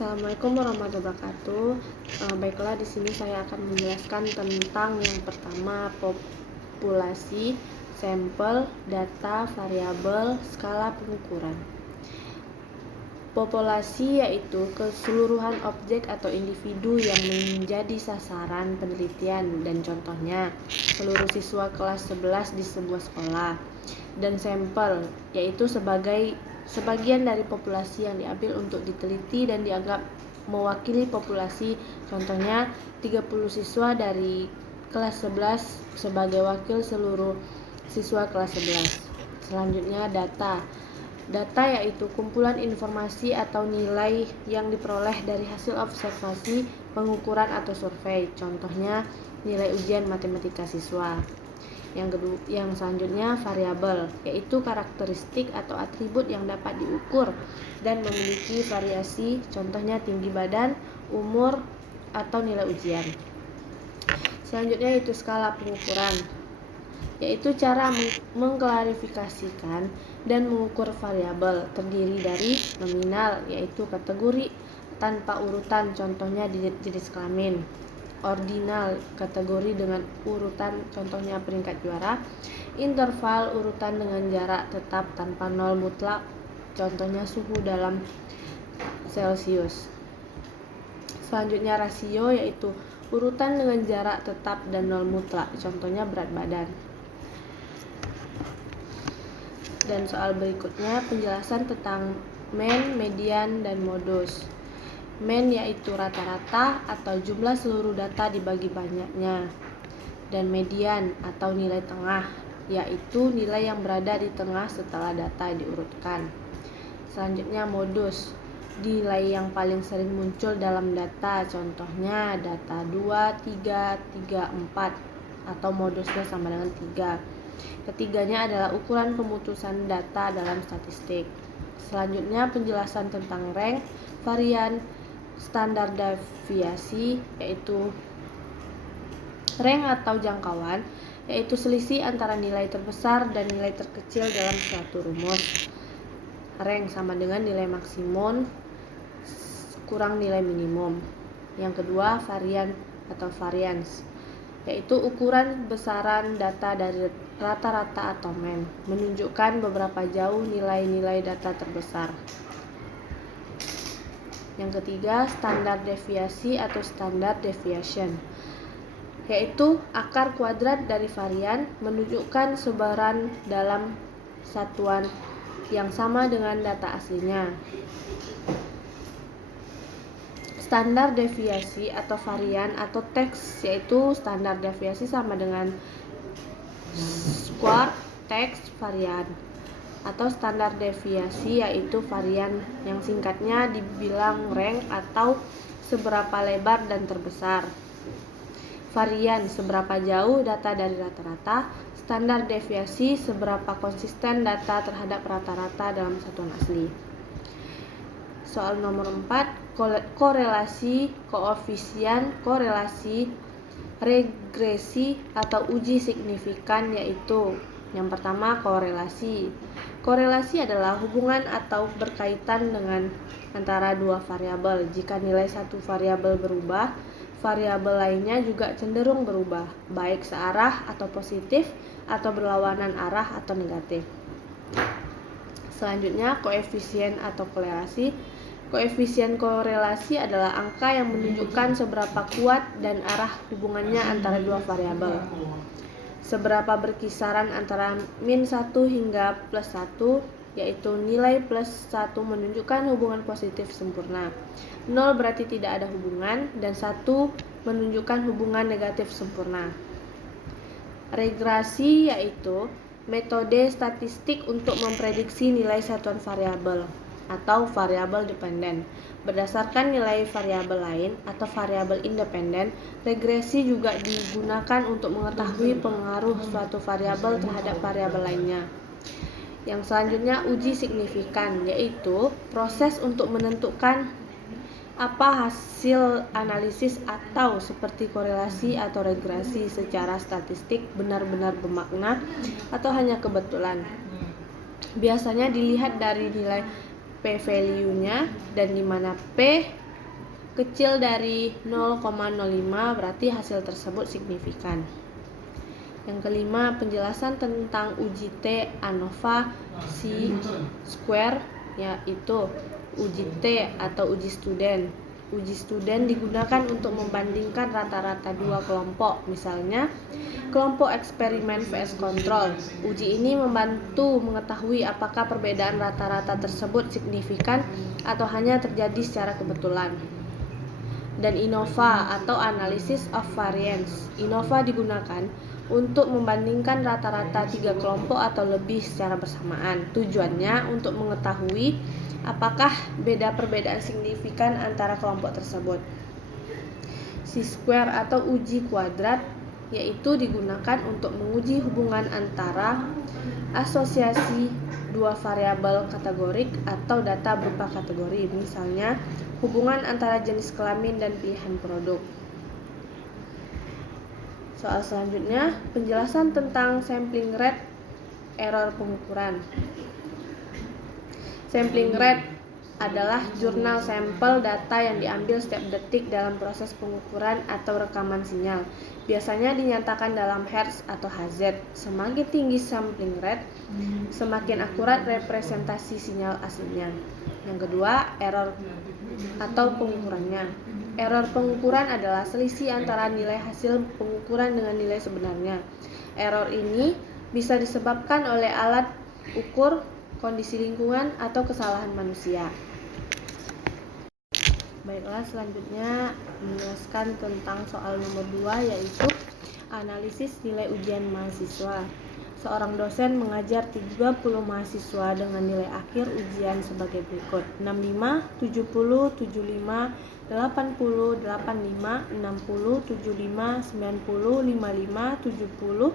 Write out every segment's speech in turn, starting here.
Assalamualaikum warahmatullahi wabarakatuh. Baiklah, di sini saya akan menjelaskan tentang yang pertama, populasi, sampel, data, variabel, skala pengukuran. Populasi yaitu keseluruhan objek atau individu yang menjadi sasaran penelitian, dan contohnya seluruh siswa kelas 11 di sebuah sekolah. Dan sampel yaitu sebagian dari populasi yang diambil untuk diteliti dan dianggap mewakili populasi, contohnya 30 siswa dari kelas 11 sebagai wakil seluruh siswa kelas 11. Selanjutnya data yaitu kumpulan informasi atau nilai yang diperoleh dari hasil observasi, pengukuran atau survei, contohnya nilai ujian matematika siswa. Yang selanjutnya variabel, yaitu karakteristik atau atribut yang dapat diukur dan memiliki variasi, contohnya tinggi badan, umur, atau nilai ujian. Selanjutnya yaitu skala pengukuran, yaitu cara mengklarifikasikan dan mengukur variabel, terdiri dari nominal, yaitu kategori tanpa urutan, contohnya jenis kelamin; ordinal, kategori dengan urutan, contohnya peringkat juara; interval, urutan dengan jarak tetap tanpa nol mutlak, contohnya suhu dalam Celcius. Selanjutnya rasio, yaitu urutan dengan jarak tetap dan nol mutlak, contohnya berat badan. Dan soal berikutnya penjelasan tentang mean, median, dan modus. Mean yaitu rata-rata atau jumlah seluruh data dibagi banyaknya. Dan median atau nilai tengah, yaitu nilai yang berada di tengah setelah data diurutkan. Selanjutnya modus, nilai yang paling sering muncul dalam data, contohnya data 2, 3, 3, 4, atau modusnya sama dengan 3. Ketiganya adalah ukuran pemutusan data dalam statistik. Selanjutnya penjelasan tentang rank, varian, standar deviasi, yaitu rank atau jangkauan, yaitu selisih antara nilai terbesar dan nilai terkecil dalam suatu rumus. Rank sama dengan nilai maksimum kurang nilai minimum. Yang kedua varian atau variance, yaitu ukuran besaran data dari rata-rata atau mean, menunjukkan beberapa jauh nilai-nilai data terbesar. Yang ketiga standar deviasi atau standard deviation, yaitu akar kuadrat dari varian, menunjukkan sebaran dalam satuan yang sama dengan data aslinya. Standar deviasi atau varian atau teks, yaitu standar deviasi sama dengan square teks varian, atau standar deviasi yaitu varian yang singkatnya dibilang rank atau seberapa lebar dan terbesar. Varian seberapa jauh data dari rata-rata, standar deviasi seberapa konsisten data terhadap rata-rata dalam satuan asli. Soal nomor 4, korelasi, koefisien, korelasi, regresi atau uji signifikan, yaitu yang pertama korelasi. Korelasi adalah hubungan atau berkaitan dengan antara dua variabel. Jika nilai satu variabel berubah, variabel lainnya juga cenderung berubah, baik searah atau positif, atau berlawanan arah atau negatif. Selanjutnya koefisien atau korelasi. Koefisien korelasi adalah angka yang menunjukkan seberapa kuat dan arah hubungannya antara dua variabel. Seberapa berkisaran antara min 1 hingga plus 1, yaitu nilai plus 1 menunjukkan hubungan positif sempurna, 0 berarti tidak ada hubungan, dan 1 menunjukkan hubungan negatif sempurna. Regresi yaitu metode statistik untuk memprediksi nilai satuan variabel atau variabel dependen berdasarkan nilai variabel lain atau variabel independen. Regresi juga digunakan untuk mengetahui pengaruh suatu variabel terhadap variabel lainnya. Yang selanjutnya uji signifikan, yaitu proses untuk menentukan apa hasil analisis atau seperti korelasi atau regresi secara statistik benar-benar bermakna atau hanya kebetulan. Biasanya dilihat dari nilai p-value-nya, dan di mana p kecil dari 0,05 berarti hasil tersebut signifikan. Yang kelima, penjelasan tentang uji T ANOVA C-square, yaitu uji T atau uji student. Uji student digunakan untuk membandingkan rata-rata dua kelompok, misalnya kelompok eksperimen vs kontrol. Uji ini membantu mengetahui apakah perbedaan rata-rata tersebut signifikan atau hanya terjadi secara kebetulan. Dan ANOVA atau Analysis of Variance. ANOVA digunakan untuk membandingkan rata-rata tiga kelompok atau lebih secara bersamaan. Tujuannya untuk mengetahui apakah perbedaan signifikan antara kelompok tersebut. C-square atau uji kuadrat yaitu digunakan untuk menguji hubungan antara asosiasi dua variabel kategorik atau data berupa kategori, misalnya hubungan antara jenis kelamin dan pilihan produk. Soal selanjutnya, penjelasan tentang sampling rate error pengukuran. Sampling rate adalah jurnal sampel data yang diambil setiap detik dalam proses pengukuran atau rekaman sinyal. Biasanya dinyatakan dalam Hertz atau Hz. Semakin tinggi sampling rate, semakin akurat representasi sinyal aslinya. Yang kedua, error atau pengukurannya. Error pengukuran adalah selisih antara nilai hasil pengukuran dengan nilai sebenarnya. Error ini bisa disebabkan oleh alat ukur, kondisi lingkungan, atau kesalahan manusia. Baiklah, selanjutnya menjelaskan tentang soal nomor 2, yaitu analisis nilai ujian mahasiswa. Seorang dosen mengajar 30 mahasiswa dengan nilai akhir ujian sebagai berikut: 65, 70, 75, 80, 85, 60, 75, 90, 55, 70,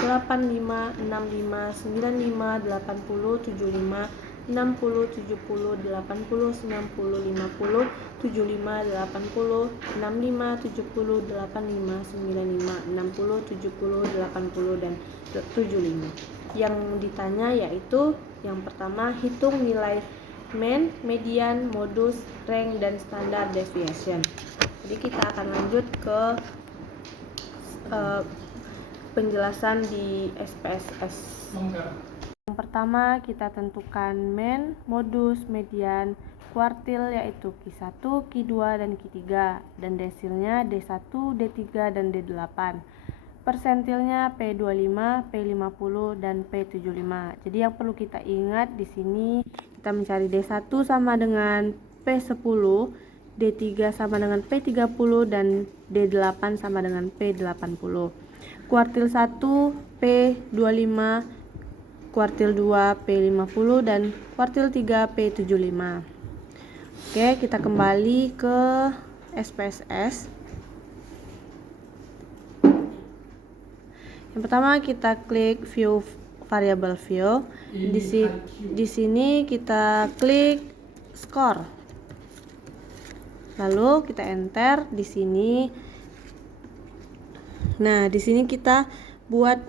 85, 65, 95, 80, 75, 60, 70, 80, 90, 50, 75, 80, 65, 70, 85, 95, 60, 70, 80, dan 75. Yang ditanya yaitu yang pertama, hitung nilai mean, median, modus, rank, dan standard deviation. Jadi kita akan lanjut ke penjelasan di SPSS. Yang pertama, kita tentukan mean, modus, median, kuartil yaitu Q1, Q2, dan Q3, dan desilnya D1, D3, dan D8. Persentilnya P25, P50, dan P75. Jadi yang perlu kita ingat di sini, kita mencari D1 sama dengan P10, D3 sama dengan P30, dan D8 sama dengan P80. Kuartil 1 P25, kuartil 2 P50, dan kuartil 3 P75. Oke, kita kembali ke SPSS. Yang pertama, kita klik view variable view. Di sini kita klik score. Lalu kita enter di sini. Nah, di sini kita buat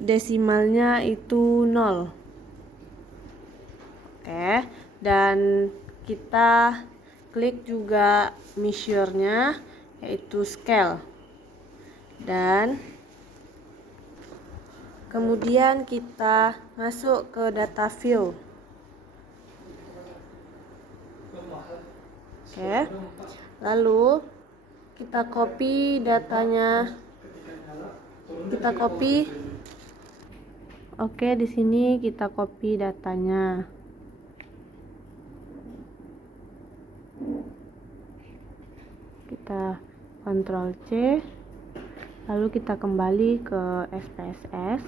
desimalnya itu 0. Oke, dan kita klik juga measure-nya yaitu scale. Dan kemudian kita masuk ke data view. Oke. Lalu kita copy datanya. Kita copy. Oke, di sini kita copy datanya. Kita Ctrl C. Lalu kita kembali ke SPSS.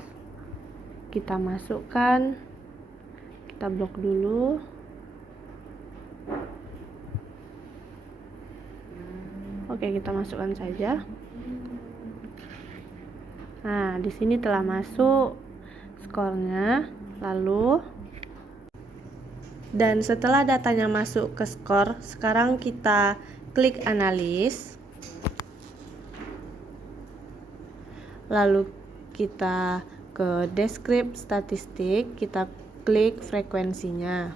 Kita masukkan. Kita blok dulu. Oke, kita masukkan saja. Nah, di sini telah masuk skornya. Lalu dan setelah datanya masuk ke skor, sekarang kita klik analis. Lalu kita ke descript statistik, kita klik frekuensinya.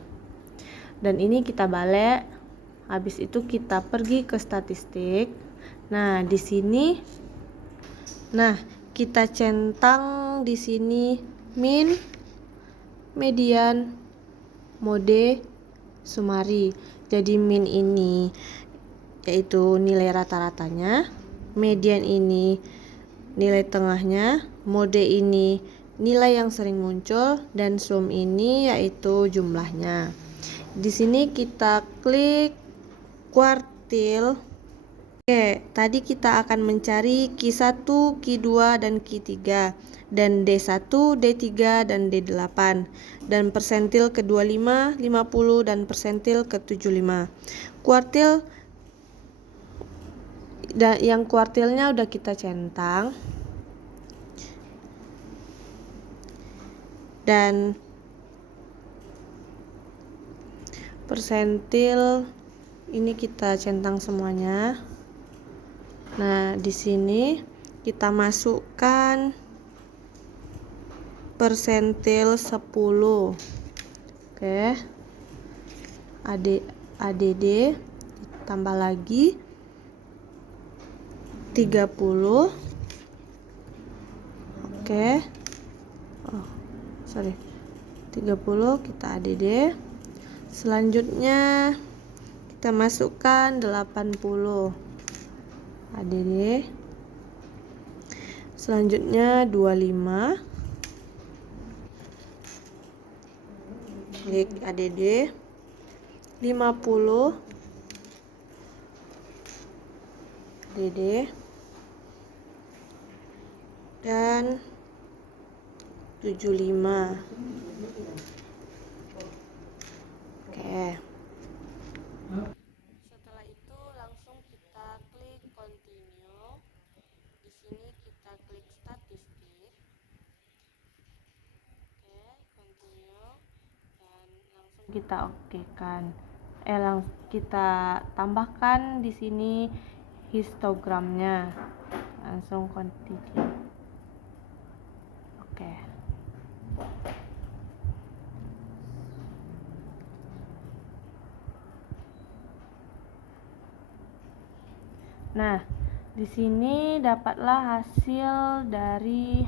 Dan ini kita balik. Habis itu kita pergi ke statistik. Nah, di sini kita centang di sini min, median, mode, sumari. Jadi min ini yaitu nilai rata-ratanya, median ini nilai tengahnya, mode ini nilai yang sering muncul, dan sum ini yaitu jumlahnya. Di sini kita klik kuartil. Oke, tadi kita akan mencari Q1, Q2, dan Q3, dan D1, D3, dan D8, dan persentil ke-25, 50, dan persentil ke-75. Kuartil, dan yang kuartilnya udah kita centang. Dan persentil ini kita centang semuanya. Nah, di sini kita masukkan persentil 10. Oke. ADD tambah lagi 30. Oke. 30 kita ADD. Selanjutnya kita masukkan 80. ADD. Selanjutnya 25. Klik ADD. 50. ADD. Dan 75. Oke. Setelah itu langsung kita klik continue. Di sini kita klik statistik. Oke, continue, dan langsung kita okekan. Kita tambahkan di sini histogramnya. Langsung continue. Oke. Nah, di sini dapatlah hasil dari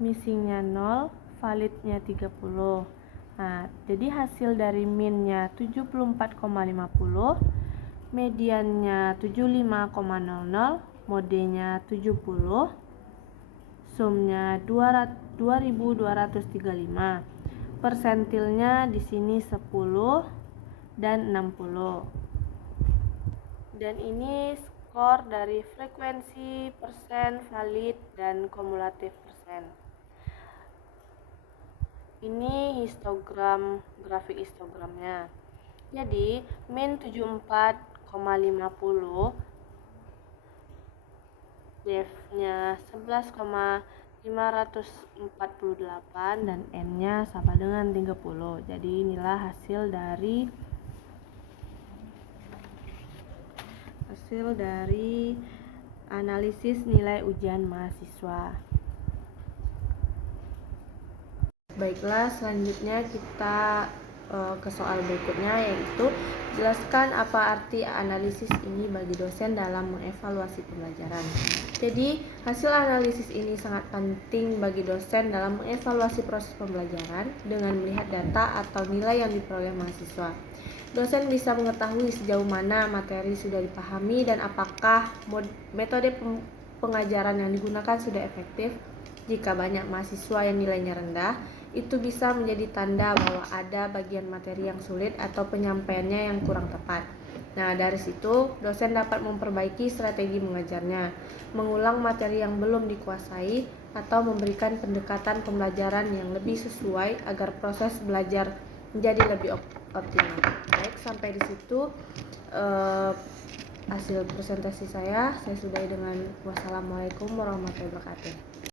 missingnya 0, validnya 30. Nah, jadi hasil dari minnya 74,50, mediannya 75,00, modenya 70, sumnya 2235. Persentilnya di sini 10 dan 60. Dan ini skor dari frekuensi, persen, valid, dan kumulatif persen. Ini histogram, grafik histogramnya. Jadi min 74,50, def-nya 11,548, dan n-nya sama dengan 30. Jadi inilah hasil dari analisis nilai ujian mahasiswa. Baiklah, selanjutnya kita ke soal berikutnya, yaitu jelaskan apa arti analisis ini bagi dosen dalam mengevaluasi pembelajaran. Jadi, hasil analisis ini sangat penting bagi dosen dalam mengevaluasi proses pembelajaran dengan melihat data atau nilai yang diperoleh mahasiswa. Dosen bisa mengetahui sejauh mana materi sudah dipahami dan apakah metode pengajaran yang digunakan sudah efektif. Jika banyak mahasiswa yang nilainya rendah, itu bisa menjadi tanda bahwa ada bagian materi yang sulit atau penyampaiannya yang kurang tepat. Nah, dari situ dosen dapat memperbaiki strategi mengajarnya, mengulang materi yang belum dikuasai, atau memberikan pendekatan pembelajaran yang lebih sesuai agar proses belajar menjadi lebih optimal. Baik, sampai di situ hasil presentasi saya sudahi dengan wassalamualaikum warahmatullahi wabarakatuh.